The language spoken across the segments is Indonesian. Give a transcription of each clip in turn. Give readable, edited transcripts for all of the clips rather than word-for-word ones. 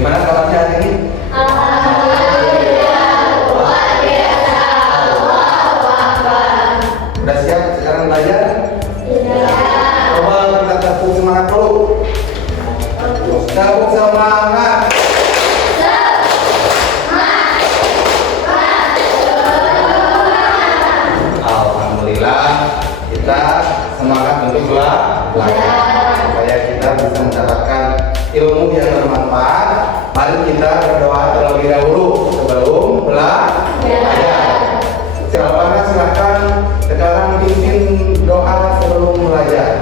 Gimana kabarnya hari ini? Alhamdulillah, luar biasa. Allahu Akbar. Udah siap sekarang belajar? Sudah. Coba kita tepuk semangat dulu. Tepuk semangat. Alhamdulillah, kita semangat untuk belajar supaya kita bisa mendapatkan ilmu yang bermanfaat. Mari kita berdoa terlebih dahulu sebelum belajar. Jawabannya silakan sekarang pimpin doa sebelum belajar.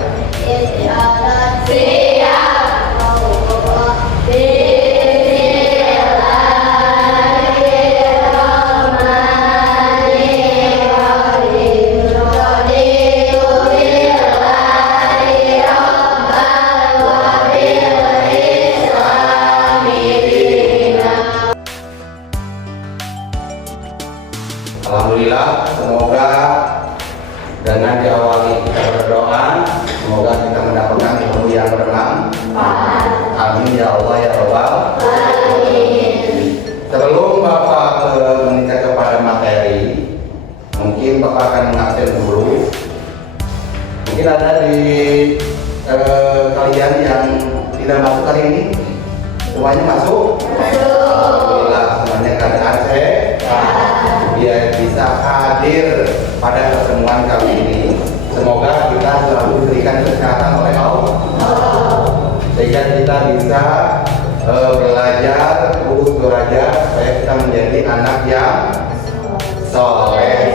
Alhamdulillah, semoga dengan diawali kita berdoa, semoga kita mendapatkan ilmu yang bermanfaat. Amin ya Allah ya Rabbal alamin. Sebelum Bapak meninjau kepada materi, mungkin Bapak akan mengabsen dulu. Mungkin ada di kalian yang tidak masuk kali ini, semuanya masuk? Alhamdulillah, semuanya keadaan sehat. Biar bisa hadir pada pertemuan kali ini. Semoga kita selalu diberikan kesehatan oleh Allah, sehingga kita bisa belajar terus belajar supaya kita menjadi anak yang soleh,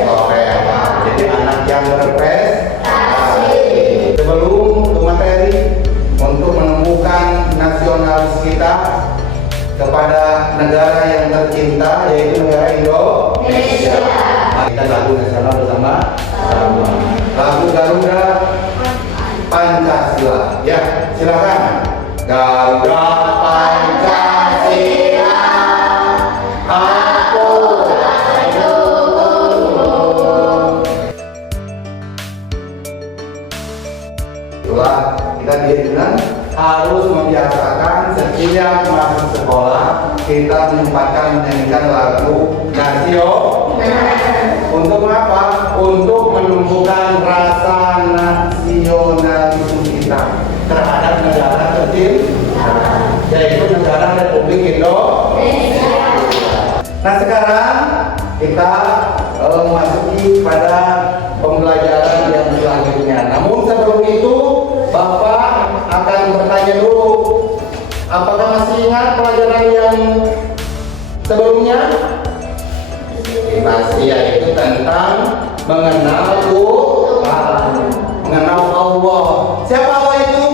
jadi anak yang berprestasi. Sebelum ke materi, untuk menemukan nasionalis kita kepada negara yang tercinta, yaitu negara Indonesia. Kita lagu nasional bersama. Lagu Garuda Pancasila. Ya, silakan. Garuda Pancasila, aku itulah kita diingatkan harus membiasakan setiap masuk sekolah kita menyempatkan menyanyikan lagu nasional. Untuk apa? Untuk menumbuhkan rasa nasionalisme kita terhadap negara tercinta, yaitu negara Republik Indonesia. Nah, sekarang kita memasuki pada pembelajaran yang selanjutnya. Namun sebelum itu, Bapak akan bertanya dulu, apakah masih ingat pelajaran yang sebelumnya? Masih, yaitu tentang mengenal Tuhan, mengenal Allah. Siapa Allah itu?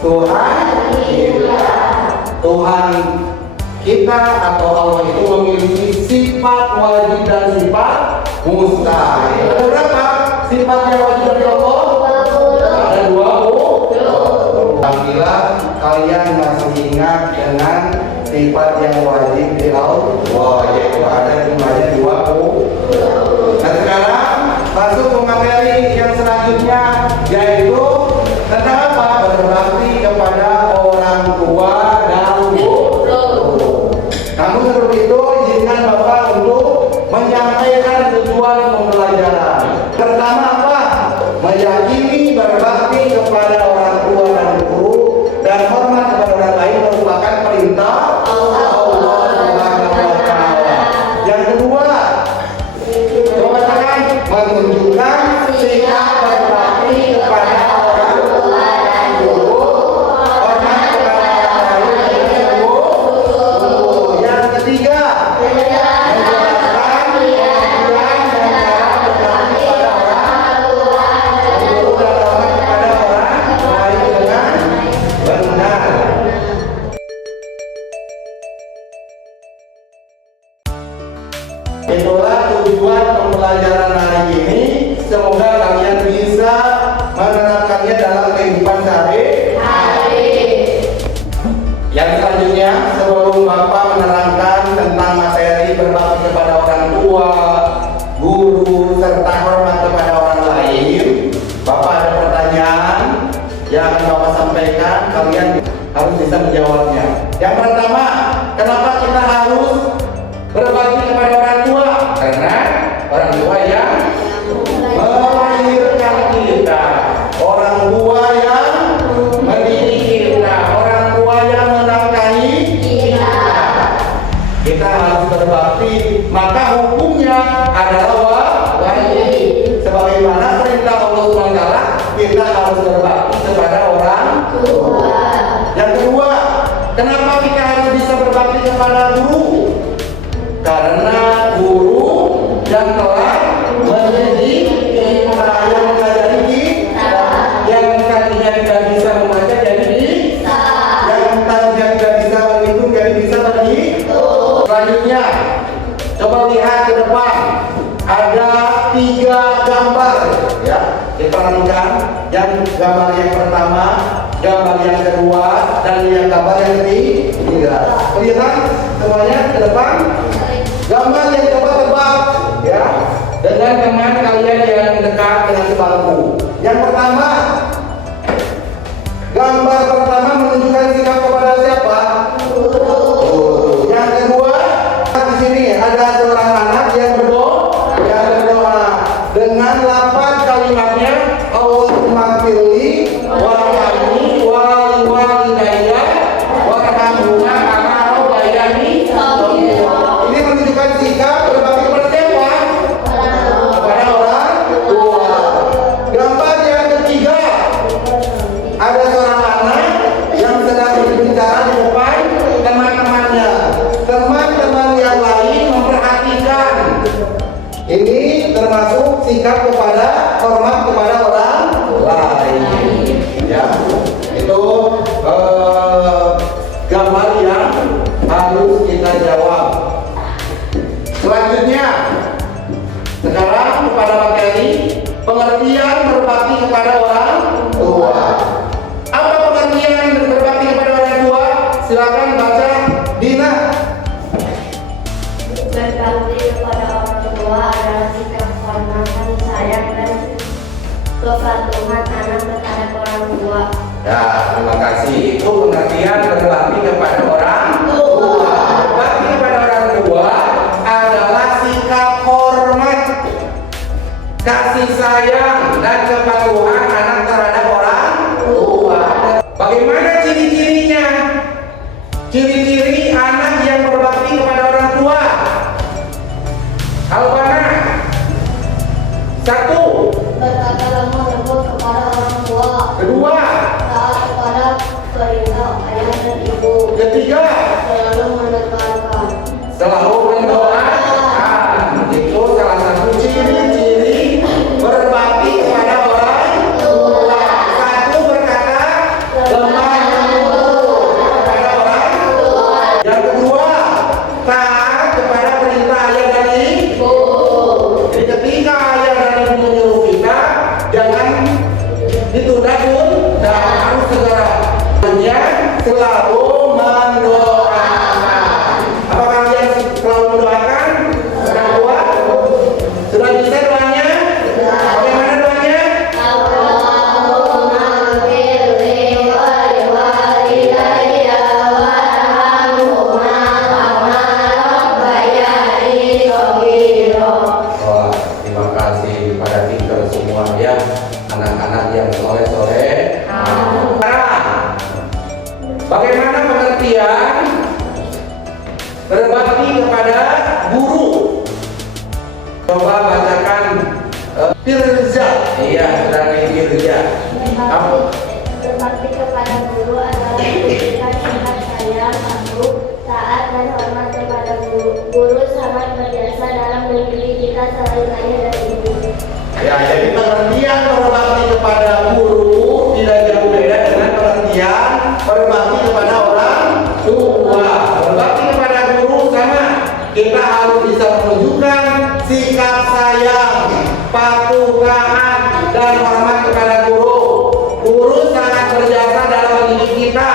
Tuhan kita. Tuhan kita atau Allah itu memiliki sifat wajib dan sifat mustahil. Ada berapa sifat yang wajib dari Allah? Ada 20. Alhamdulillah kalian masih ingat dengan sifat yang wajib di Allah, yaitu ada jumlahnya 20. Nah, sekarang masuk ke materi yang selanjutnya, yaitu tentang apa? Berbakti kepada orang tua dan guru. Namun sebelum itu izinkan Bapak untuk menyampaikan tujuan pembelajaran. Pertama apa? Meyakini berbakti kepada orang tua dan guru dan hormat kepada orang lain merupakan perintah Allah Subhanahu wa Ta'ala. Yang kedua, coba katakan menunjukkan sikap berbakti kepada orang tua dan guru, hormat kepada orang lain dan guru. Yang ketiga, menjelaskan kewajiban dan cara berbakti kepada orang tua dan guru dan hormat kepada orang lain dengan benar. Itulah tujuan pembelajaran hari ini. Semoga kalian bisa menerapkannya dalam kehidupan sehari-hari. Yang selanjutnya, sebelum Bapak menerangkan tentang materi berbakti kepada orang tua, guru, serta hormat kepada orang lain, Bapak ada pertanyaan yang akan Bapak sampaikan. Kalian harus bisa menjawabnya. Yang pertama, kenapa kita harus berbakti kepada orang tua? Karena orang tua yang melahirkan kita, orang tua yang mendidik kita, orang tua yang menafkahi kita. Kita harus berbakti, maka hukumnya adalah wajib. Sebagaimana perintah Allah SWT, kita harus berbakti kepada orang tua. Yang kedua, kenapa kita harus bisa berbakti kepada guru? Karena guru yang telah mendidik kita, yang mengajari kita, yang tadinya tidak bisa membaca jadi bisa, yang tadinya tidak bisa berhitung jadi bisa berhitung. Selanjutnya, coba lihat ke depan, ada 3 gambar, ya. Kita perhatikan, yang gambar yang pertama, gambar yang kedua, dan yang gambar yang ketiga. Lihat semuanya ke depan. Gambar yang tebak-tebak, ya, dengan teman kalian yang dekat dengan sebangku. Yang pertama, gambar pertama menunjukkan sikap kepada siapa? Guru. Yang kedua, di sini ada seorang anak yang berdoa dengan 8 kalimatnya, Allahumma firli warhamni walidayya warhamhuma kama rabbayani shaghira. Ini menunjukkan sikap berbakti kepada siapa? Kepada orang tua. Gambar yang ketiga, ada seorang anak yang sedang berbicara di depan teman-temannya. Teman-teman yang lain memperhatikan. Ini termasuk sikap kepada hormat kepada orang lain. Ya, itu gambar yang harus kita jawab. Selanjutnya, sekarang kepada materi pengertian berbakti kepada orang tua. Apa pengertian berbakti kepada orang tua? Silakan baca, Dina. Berbakti kepada orang tua adalah sikap hormat, kasih sayang, dan kepatuhan anak terhadap orang tua. Ya, terima kasih. Itu pengertian berbakti kepada orang tua. Berbakti kepada orang tua adalah sikap hormat, kasih sayang, dan kepatuhan anak terhadap orang tua. Bagaimana ciri-cirinya? Ciri-ciri anak yang berbakti kepada orang tua. Albana. 1. Berkata lemah lembut kepada orang tua. 2. Taat kepada perintah ayah dan ibu. 3. Selalu mendoakan. Selalu mendoakan. Itu salah satu ciri-ciri berbakti kepada orang tua. 1. Berkata lemah lembut kepada orang tua. Yang kedua, taat kepada perintah ayah dan ibu. Jadi ketika ayah dan ibu menyuruh kita, jangan ditunda-tunda, harus segera. Selalu mendoakan. Apakah kalian selalu mendoakan orang tua? Sudah bisa doanya? Bagaimana doanya? Allahumma firli walidayya warhamhuma kama rabbayani shaghira. Wah, terima kasih kepada kita semua ya, anak-anak yang soleh-soleh. Bagaimana pengertian berbakti kepada guru? Coba bacakan Firza. Iya, dari Firza. Berbakti kepada guru adalah memberikan sikap sayang, patuh, taat, dan hormat kepada guru. Guru sangat berjasa dalam mendidik kita selain ayah dan ibu. Ya, jadi pengertian berbakti kepada guru tidak jauh beda dengan pengertian berbakti kepada orang tua. Berbakti kepada guru sama, kita harus bisa menunjukkan sikap sayang, patuh, taat, dan hormat kepada guru. Guru sangat berjasa dalam mendidik kita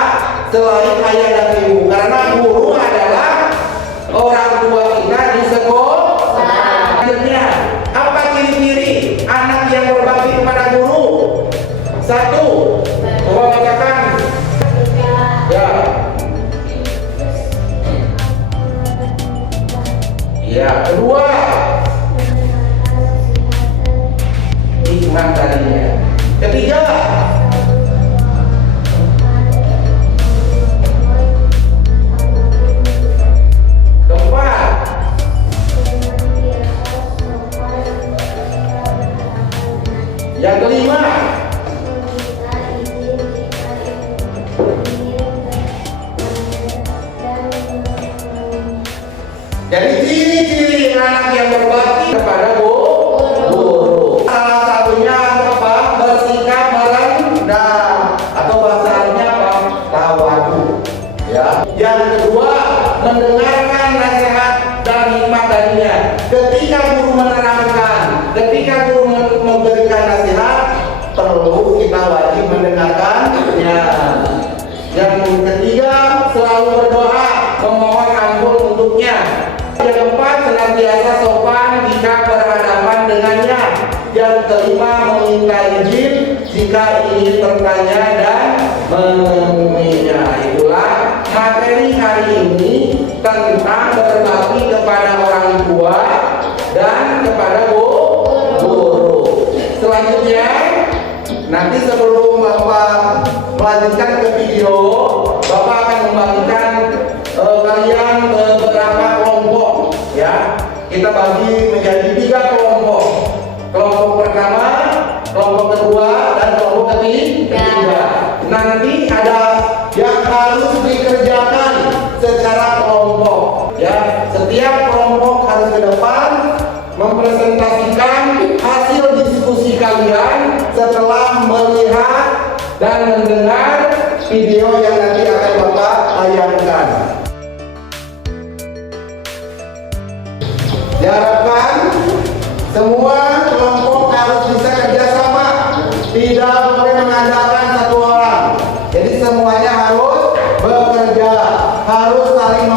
selain ayah dan ibu, karena guru Ya, kedua, mendengarkan nasihat hikmah darinya. Ketiga, keempat, yang kelima, jadi ciri-ciri anak yang berbakti kepada guru. Salah satunya apa? Bersikap merendah atau bahasanya apa? Tawadu. Ya. Yang kedua, mendengarkan nasihat dan hikmah darinya. Ketika guru menerangkan, ketika guru memberikan nasihat, perlu kita wajib mendengarkannya. Yang ketiga, selalu berdoa memohon ampun untuknya. Yang keempat, senantiasa sopan jika berhadapan dengannya. Yang kelima, meminta izin jika ingin bertanya dan menemuinya. Itulah materi hari ini tentang berbakti kepada orang tua dan kepada guru. Selanjutnya, nanti sebelum Bapak melanjutkan ke video, Bapak akan membagikan kalian beberapa kelompok, ya. Kita bagi menjadi 3 kelompok. Kelompok pertama, kelompok kedua, dan kelompok ketiga. Nanti ada yang harus dikerjakan secara kelompok, ya. Setiap kelompok harus ke depan mempresentasikan hasil diskusi kalian setelah melihat dan mendengar video yang nanti akan Bapak tayangkan. Diharapkan semua kelompok harus bisa kerjasama, tidak boleh mengandalkan satu orang. Jadi semuanya harus bekerja, harus saling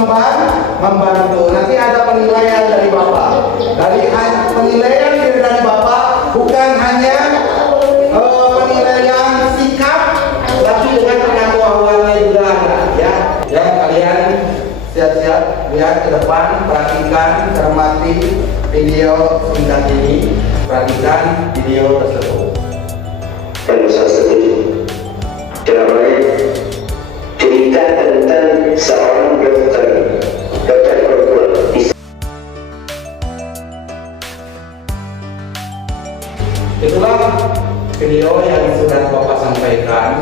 membantu. Nanti ada penilaian dari Bapak. Dari penilaian dari Bapak bukan hanya penilaian sikap, tapi dengan pengetahuannya juga ada, ya. Ya, kalian siap-siap lihat ke depan, perhatikan, cermati video singkat ini, perhatikan video tersebut. Dan saya setuju. Namanya cerita tentang seorang dokter perempuan. Itulah video yang sudah Bapak sampaikan.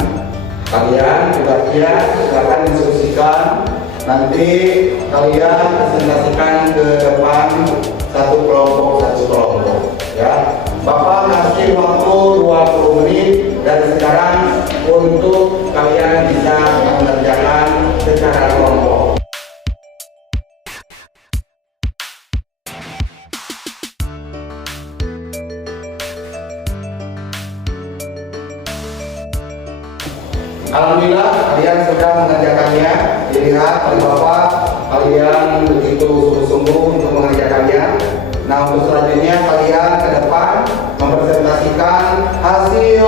Kalian tugasnya silakan diskusikan. Nanti kalian presentasikan ke depan satu kelompok, ya. Bapak kasih waktu 20 menit dari sekarang untuk kalian bisa mengerjakan secara kelompok. Alhamdulillah kalian sudah mengerjakannya. Dilihat oleh Bapak, kalian begitu sungguh-sungguh untuk mengerjakannya. Nah, untuk selanjutnya kalian ke depan mempresentasikan hasil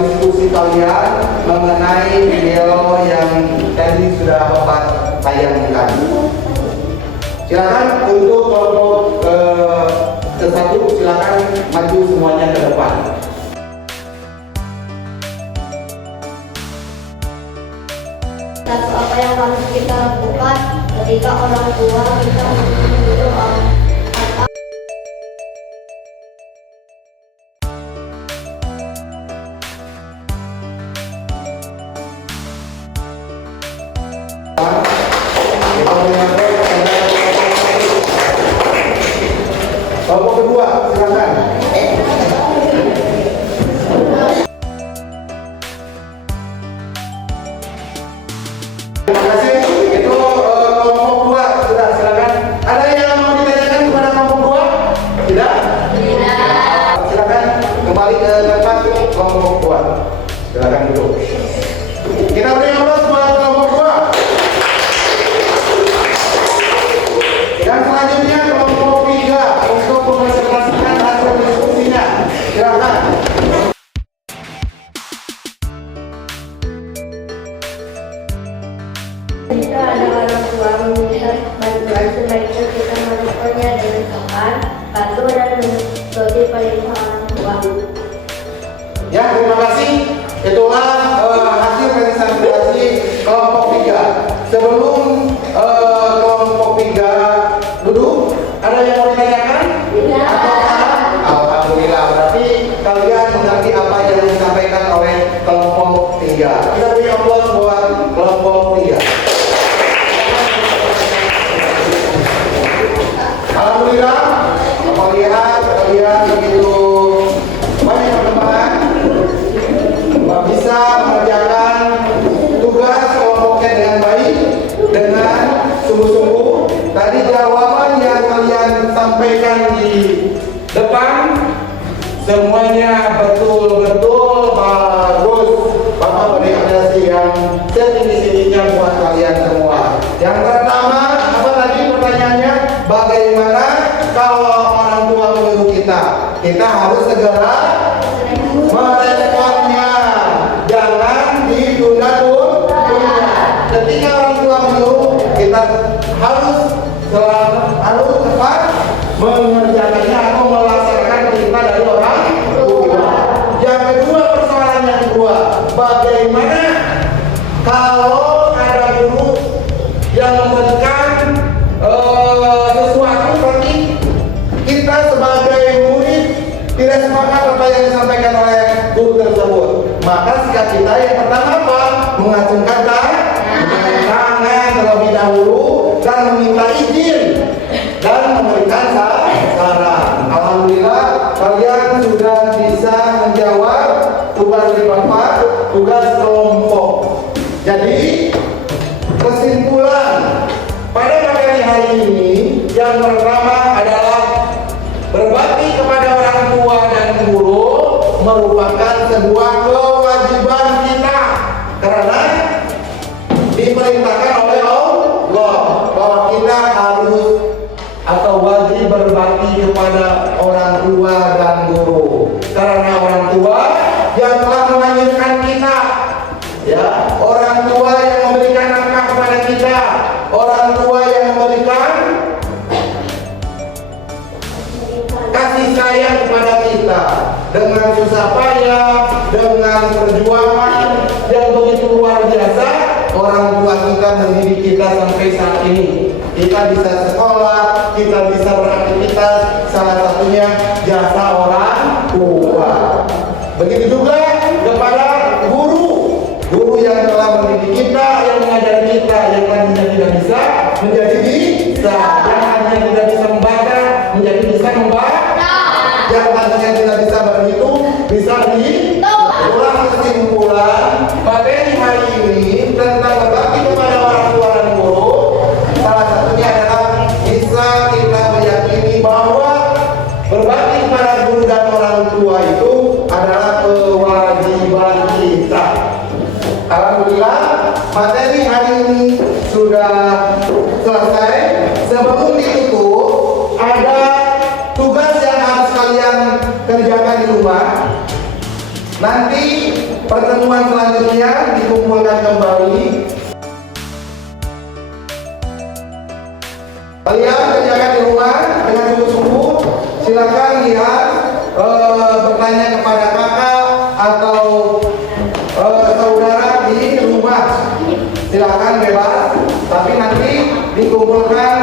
diskusi kalian mengenai video yang tadi sudah Bapak tayangkan. Silakan untuk kelompok ke-1, silakan maju semuanya ke depan. Satu, apa yang harus kita lakukan ketika orang tua kita berdoa? Kelompok kedua, silakan. Terima kasih. Itu kelompok 2 sudah, silakan. Ada yang mau ditanyakan kepada kelompok 2? Tidak? Tidak. Silakan kembali ke tempat kelompok 2. Silakan duduk. Kita beri aplaus buat kelompok 2. Alhamdulillah, apa lihat kalian begitu banyak perkembangan, bisa mengerjakan tugas kelompoknya dengan baik, dengan sungguh-sungguh. Tadi jawaban yang kalian sampaikan di depan semuanya betul-betul bagus. Bapak beri apresiasi yang setinggi-tingginya buat kalian semua. Yang pertama, apa tadi pertanyaannya? Bagaimana kalau orang tua menyuruh kita? Kita harus segera meresponnya. Jangan ditunda-tunda. Ketika orang tua menyuruh, kita harus cepat mengerjakannya atau melaksanakan perintah dari orang tua. Yang kedua, persoalan yang kedua, bagaimana kalau ada guru yang memberikan sesuatu tapi kita sebagai murid tidak sepakat apa yang disampaikan oleh guru tersebut? Maka sikap kita yang pertama apa? Mengacungkan tangan terlebih dahulu dan meminta izin dan memberikan saran. Alhamdulillah kalian sudah bisa menjawab tugas dari Bapak, tugas kelompok. Jadi kesimpulan pada materi hari ini yang pertama adalah berbakti kepada orang tua dan guru merupakan sebuah kewajiban kita karena diperintahkan oleh Allah bahwa kita harus atau wajib berbakti kepada orang tua dan guru karena orang tua yang telah melahirkan kita, ya, orang tua yang memberikan nafkah kepada kita, orang tua yang memberikan kasih sayang kepada kita dengan susah payah, dengan perjuangan yang begitu luar biasa. Orang tua kita mendidik kita sampai saat ini. Kita bisa sekolah, kita bisa beraktivitas, salah satunya jasa orang tua. Begitu juga kepada guru yang telah mendidik kita, yang mengajari kita, yang tadinya tidak bisa menjadi bisa, yang tadinya tidak bisa membaca menjadi bisa membaca, yang tadinya tidak bisa berhitung bisa berhitung. Itulah kesimpulan materi hari ini tentang berbakti kepada orang tua dan guru. Salah satunya adalah bisa kita meyakini bahwa berbakti kepada guru dan orang tua itu adalah kewajiban kita. Alhamdulillah materi hari ini sudah selesai. Sebelum ditutup ada tugas yang harus kalian kerjakan di rumah. Nanti pertemuan selanjutnya dikumpulkan kembali. Kalian kerjakan di rumah dengan sungguh-sungguh. Silakan lihat, bertanya kepada kakak atau saudara di rumah. Silakan bebas, tapi nanti dikumpulkan